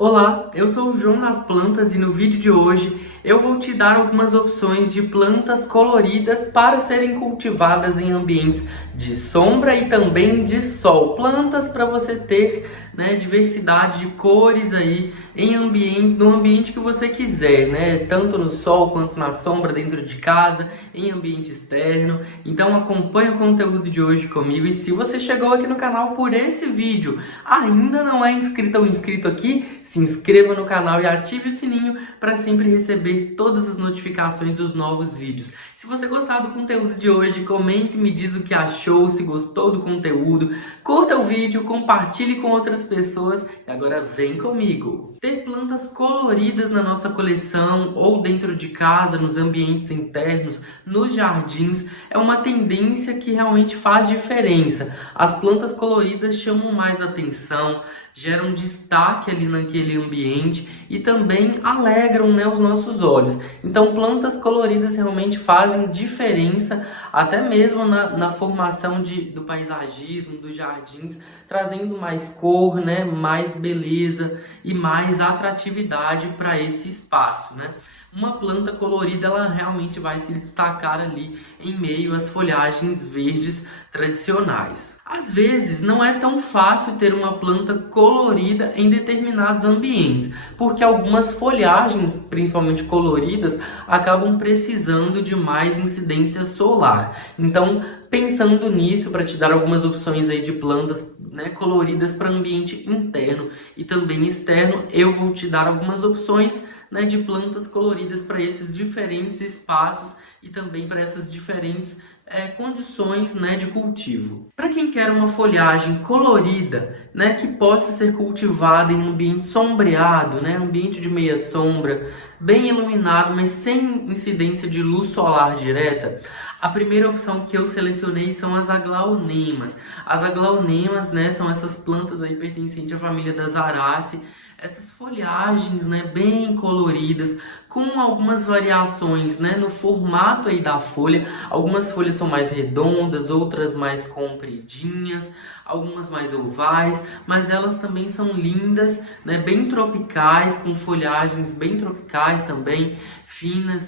Olá, eu sou o João das Plantas e no vídeo de hoje eu vou te dar algumas opções de plantas coloridas para serem cultivadas em ambientes de sombra e também de sol. Plantas para você ter, diversidade de cores aí no ambiente que você quiser, tanto no sol quanto na sombra, dentro de casa, em ambiente externo. Então acompanhe o conteúdo de hoje comigo e se você chegou aqui no canal por esse vídeo, ainda não é inscrito ou inscrito aqui, se inscreva no canal e ative o sininho para sempre receber todas as notificações dos novos vídeos. Se você gostar do conteúdo de hoje, comente e me diz o que achou, se gostou do conteúdo, curta o vídeo, compartilhe com outras pessoas e agora vem comigo. Ter plantas coloridas na nossa coleção ou dentro de casa, nos ambientes internos, nos jardins, é uma tendência que realmente faz diferença. As plantas coloridas chamam mais atenção, geram destaque ali naquele ambiente e também alegram, os nossos olhos. Então plantas coloridas realmente fazem diferença até mesmo na formação do paisagismo, dos jardins, trazendo mais cor, mais beleza e mais atratividade para esse espaço, Uma planta colorida, ela realmente vai se destacar ali em meio às folhagens verdes tradicionais. Às vezes, não é tão fácil ter uma planta colorida em determinados ambientes, porque algumas folhagens, principalmente coloridas, acabam precisando de mais incidência solar. Então, pensando nisso, para te dar algumas opções aí de plantas, coloridas para ambiente interno e também externo, eu vou te dar algumas opções, de plantas coloridas para esses diferentes espaços e também para essas diferentes condições, de cultivo. Para quem quer uma folhagem colorida, que possa ser cultivada em ambiente sombreado, ambiente de meia sombra, bem iluminado, mas sem incidência de luz solar direta, a primeira opção que eu selecionei são as aglaonemas. As aglaonemas, são essas plantas aí pertencentes à família das Aráceae. Essas folhagens, bem coloridas, com algumas variações, no formato aí da folha. Algumas folhas são mais redondas, outras mais compridinhas, algumas mais ovais, mas elas também são lindas, bem tropicais, com folhagens bem tropicais também, finas,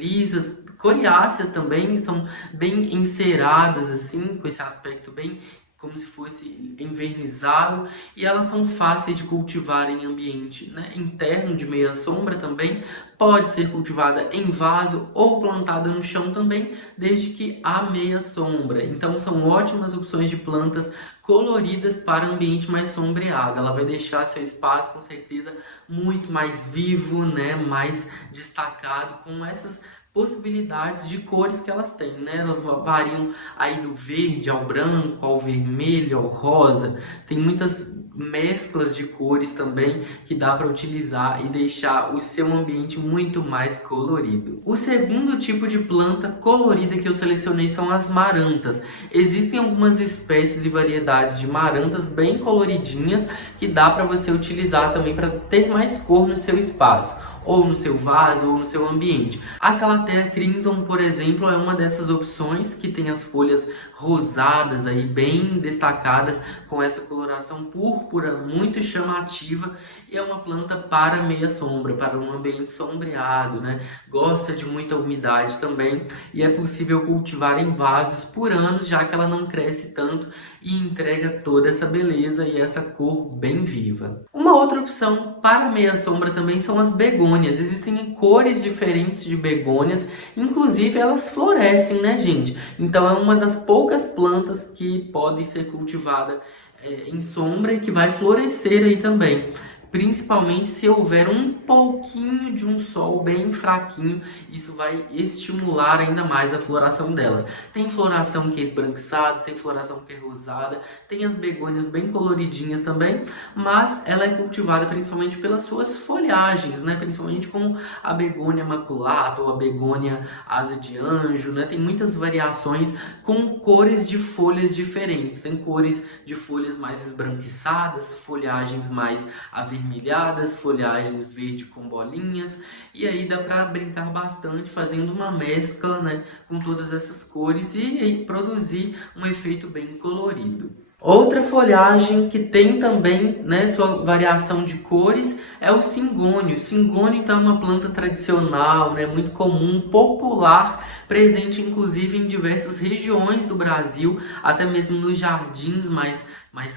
lisas, coriáceas também, são bem enceradas assim, com esse aspecto bem como se fosse envernizado, e elas são fáceis de cultivar em ambiente, interno de meia sombra também. Pode ser cultivada em vaso ou plantada no chão também, desde que há meia sombra. Então são ótimas opções de plantas coloridas para ambiente mais sombreado. Ela vai deixar seu espaço com certeza muito mais vivo, mais destacado, com essas possibilidades de cores que elas têm, Elas variam aí do verde ao branco, ao vermelho, ao rosa. Tem muitas mesclas de cores também que dá para utilizar e deixar o seu ambiente muito mais colorido. O segundo tipo de planta colorida que eu selecionei são as marantas. Existem algumas espécies e variedades de marantas bem coloridinhas que dá para você utilizar também para ter mais cor no seu espaço, ou no seu vaso, ou no seu ambiente. A Calathea crimson, por exemplo, é uma dessas opções que tem as folhas rosadas aí bem destacadas, com essa coloração púrpura muito chamativa, e é uma planta para meia sombra, para um ambiente sombreado, Gosta de muita umidade também, e é possível cultivar em vasos por anos, já que ela não cresce tanto e entrega toda essa beleza e essa cor bem viva. Uma outra opção para meia sombra também são as begônias. Existem cores diferentes de begônias, inclusive elas florescem, gente? Então é uma das poucas plantas que podem ser cultivada em sombra e que vai florescer aí também. Principalmente se houver um pouquinho de um sol bem fraquinho, isso vai estimular ainda mais a floração delas. Tem floração que é esbranquiçada, tem floração que é rosada, tem as begônias bem coloridinhas também, mas ela é cultivada principalmente pelas suas folhagens, principalmente como a begônia maculata ou a begônia asa de anjo, Tem muitas variações com cores de folhas diferentes. Tem cores de folhas mais esbranquiçadas, folhagens mais avermelhadas, folhagens verde com bolinhas, e aí dá para brincar bastante fazendo uma mescla, com todas essas cores e aí produzir um efeito bem colorido. Outra folhagem que tem também, né, sua variação de cores é o cingônio. O cingônio então, é uma planta tradicional, né, muito comum, popular, presente inclusive em diversas regiões do Brasil, até mesmo nos jardins mais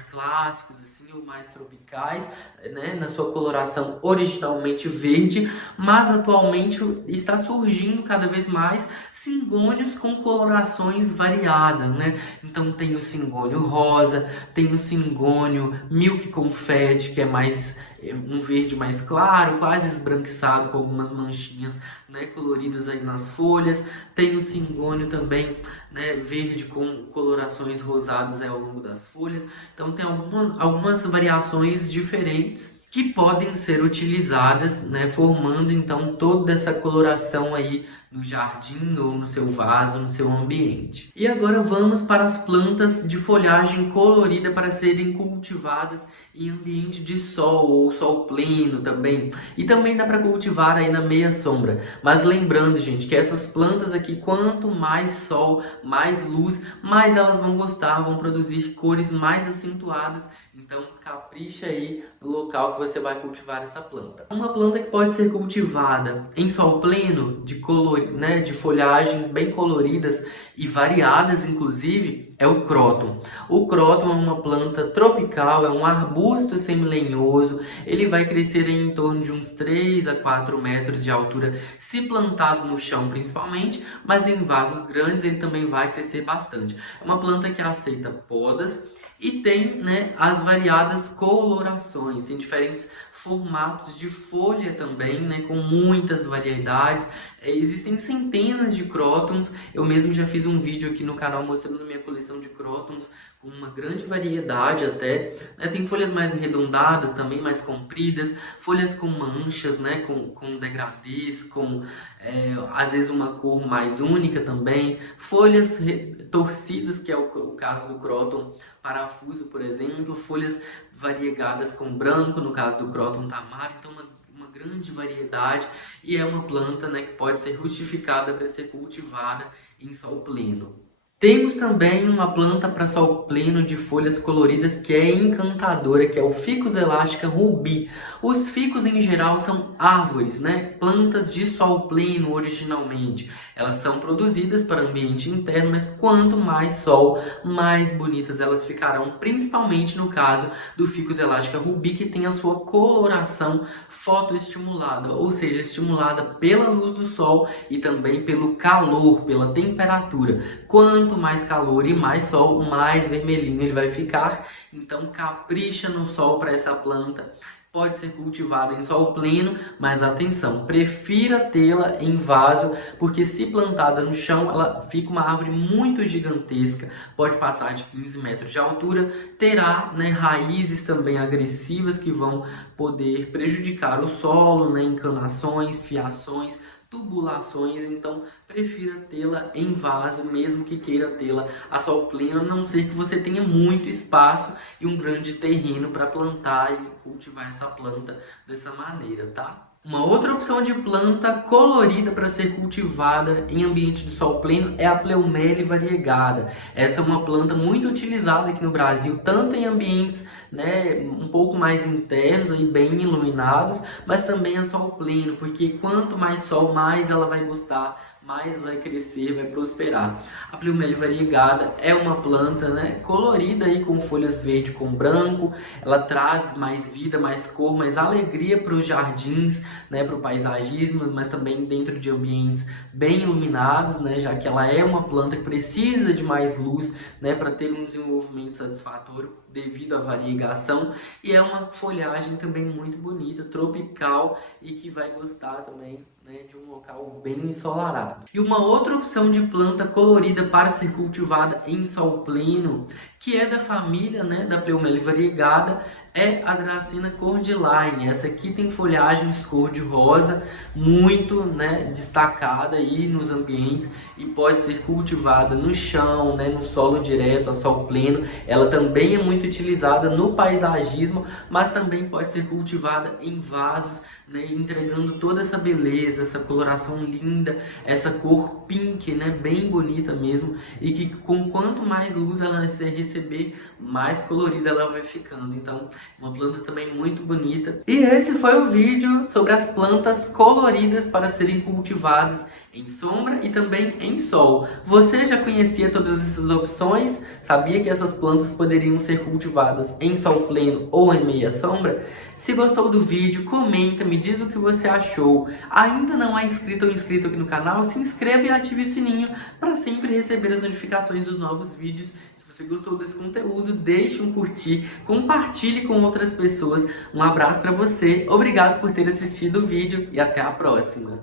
clássicos, assim, ou mais tropicais, né, na sua coloração originalmente verde, mas atualmente está surgindo cada vez mais cingônios com colorações variadas, né? Então tem o cingônio rosa, tem o cingônio milk confetti, que é mais um verde mais claro, quase esbranquiçado, com algumas manchinhas, né, coloridas aí nas folhas. Tem o cingônio também, né, verde com colorações rosadas aí ao longo das folhas. Então tem algumas variações diferentes que podem ser utilizadas, né, formando então toda essa coloração aí no jardim ou no seu vaso, no seu ambiente. E agora vamos para as plantas de folhagem colorida para serem cultivadas em ambiente de sol ou sol pleno também. E também dá para cultivar aí na meia sombra. Mas lembrando, gente, que essas plantas aqui, quanto mais sol, mais luz, mais elas vão gostar, vão produzir cores mais acentuadas. Então capricha aí no local que você vai cultivar essa planta. Uma planta que pode ser cultivada em sol pleno, de folhagens bem coloridas e variadas inclusive, é o cróton. O cróton é uma planta tropical, é um arbusto semilenhoso. Ele vai crescer em torno de uns 3 a 4 metros de altura, se plantado no chão principalmente, mas em vasos grandes ele também vai crescer bastante. É uma planta que aceita podas e tem, né, as variadas colorações, tem diferentes formatos de folha também, né, com muitas variedades. Existem centenas de crótons, eu mesmo já fiz um vídeo aqui no canal mostrando a minha coleção de crótons, com uma grande variedade até, né? Tem folhas mais arredondadas também, mais compridas, folhas com manchas, né, com degradês, às vezes uma cor mais única também, folhas torcidas, que é o caso do cróton parafuso, por exemplo, folhas variegadas com branco, no caso do cróton tamar, então uma grande variedade, e é uma planta, né, que pode ser justificada para ser cultivada em sol pleno. Temos também uma planta para sol pleno de folhas coloridas que é encantadora, que é o Ficus elástica rubi. Os ficus em geral são árvores, né? Plantas de sol pleno originalmente. Elas são produzidas para ambiente interno, mas quanto mais sol, mais bonitas elas ficarão, principalmente no caso do Ficus elástica rubi, que tem a sua coloração fotoestimulada, ou seja, estimulada pela luz do sol e também pelo calor, pela temperatura. Quanto mais calor e mais sol, mais vermelhinho ele vai ficar. Então capricha no sol para essa planta. Pode ser cultivada em sol pleno, mas atenção, prefira tê-la em vaso, porque se plantada no chão, ela fica uma árvore muito gigantesca, pode passar de 15 metros de altura, terá, né, raízes também agressivas que vão poder prejudicar o solo, né, encanações, fiações, tubulações, então prefira tê-la em vaso, mesmo que queira tê-la a sol pleno, a não ser que você tenha muito espaço e um grande terreno para plantar e cultivar essa planta dessa maneira, tá? Uma outra opção de planta colorida para ser cultivada em ambiente de sol pleno é a Pleumele variegada. Essa é uma planta muito utilizada aqui no Brasil, tanto em ambientes, né, um pouco mais internos e bem iluminados, mas também a sol pleno, porque quanto mais sol, mais ela vai gostar, mais vai crescer, vai prosperar. A Pleumele variegada é uma planta, né, colorida aí com folhas verde com branco. Ela traz mais vida, mais cor, mais alegria para os jardins, né, para o paisagismo, mas também dentro de ambientes bem iluminados, né, já que ela é uma planta que precisa de mais luz, né, para ter um desenvolvimento satisfatório devido à variegação, e é uma folhagem também muito bonita, tropical, e que vai gostar também, né, de um local bem ensolarado. E uma outra opção de planta colorida para ser cultivada em sol pleno, que é da família, né, da Pleumele variegada, é a Dracena cordyline. Essa aqui tem folhagens cor de rosa, muito, né, destacada aí nos ambientes e pode ser cultivada no chão, né, no solo direto, a sol pleno. Ela também é muito utilizada no paisagismo, mas também pode ser cultivada em vasos, né, entregando toda essa beleza, essa coloração linda, essa cor pink, né, bem bonita mesmo, e que com quanto mais luz ela receber, mais colorida ela vai ficando. Então, uma planta também muito bonita. E esse foi o vídeo sobre as plantas coloridas para serem cultivadas em sombra e também em sol. Você já conhecia todas essas opções? Sabia que essas plantas poderiam ser cultivadas em sol pleno ou em meia sombra? Se gostou do vídeo, comenta, me diz o que você achou. Ainda não é inscrito ou inscrito aqui no canal? Se inscreva e ative o sininho para sempre receber as notificações dos novos vídeos. Se você gostou desse conteúdo, deixe um curtir, compartilhe com outras pessoas. Um abraço para você, obrigado por ter assistido o vídeo e até a próxima.